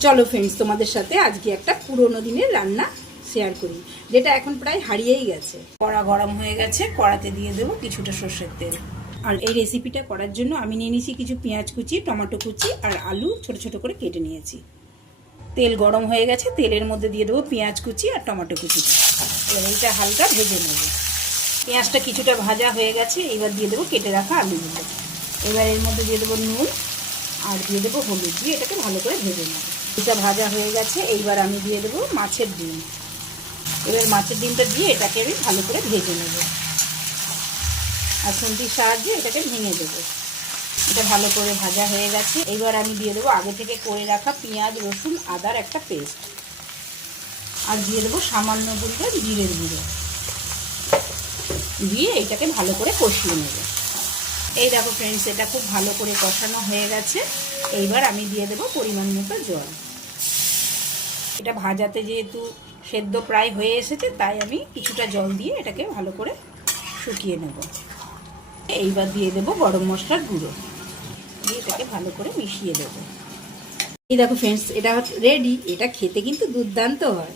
চলো ফ্রেন্ডস, তোমাদের সাথে আজকে একটা পুরোনো দিনের রান্না শেয়ার করি, যেটা এখন প্রায় হারিয়েই গেছে। কড়া গরম হয়ে গেছে, কড়াতে দিয়ে দেবো কিছুটা সর্ষের তেল। আর এই রেসিপিটা করার জন্য আমি নিয়ে নিয়েছি কিছু পেঁয়াজ কুচি, টমেটো কুচি আর আলু ছোট ছোট করে কেটে নিয়েছি। তেল গরম হয়ে গেছে, তেলের মধ্যে দিয়ে দেবো পেঁয়াজ কুচি আর টমেটো কুচিটা। এবার এইটা হালকা ভেজে নেব। পেঁয়াজটা কিছুটা ভাজা হয়ে গেছে, এবার দিয়ে দেবো কেটে রাখা আলুগুলো। এবার এর মধ্যে দিয়ে দেবো নুন আর দিয়ে দেবো হলুদ, দিয়ে এটাকে ভালো করে ভেজে নেব। এটা ভাজা হয়ে গেছে, এইবার আমি দিয়ে দেবো মাছের ডিম। এবার মাছের ডিমটা দিয়ে এটাকে আমি ভালো করে ভেজে নেব আর খুন্তির সাহায্যে এটাকে ভেঙে দেবো। এটা ভালো করে ভাজা হয়ে গেছে, এইবার আমি দিয়ে দেবো আগে থেকে করে রাখা পেঁয়াজ রসুন আদার একটা পেস্ট, আর দিয়ে দেবো সামান্য পরিমাণ জিরের গুঁড়ো, দিয়ে এইটাকে ভালো করে কষিয়ে নেব। এই দেখো ফ্রেন্ডস, এটা খুব ভালো করে কষানো হয়ে গেছে। এইবার আমি দিয়ে দেবো পরিমাণ মতো জল। এটা ভাজাতে যেহেতু সেদ্ধ প্রায় হয়ে এসেছে, তাই আমি কিছুটা জল দিয়ে এটাকে ভালো করে শুকিয়ে নেব। এইবার দিয়ে দেবো গরম মশলার গুঁড়ো, দিয়ে এটাকে ভালো করে মিশিয়ে দেবো। এই দেখো ফ্রেন্ডস, এটা রেডি। এটা খেতে কিন্তু দুর্দান্ত হয়।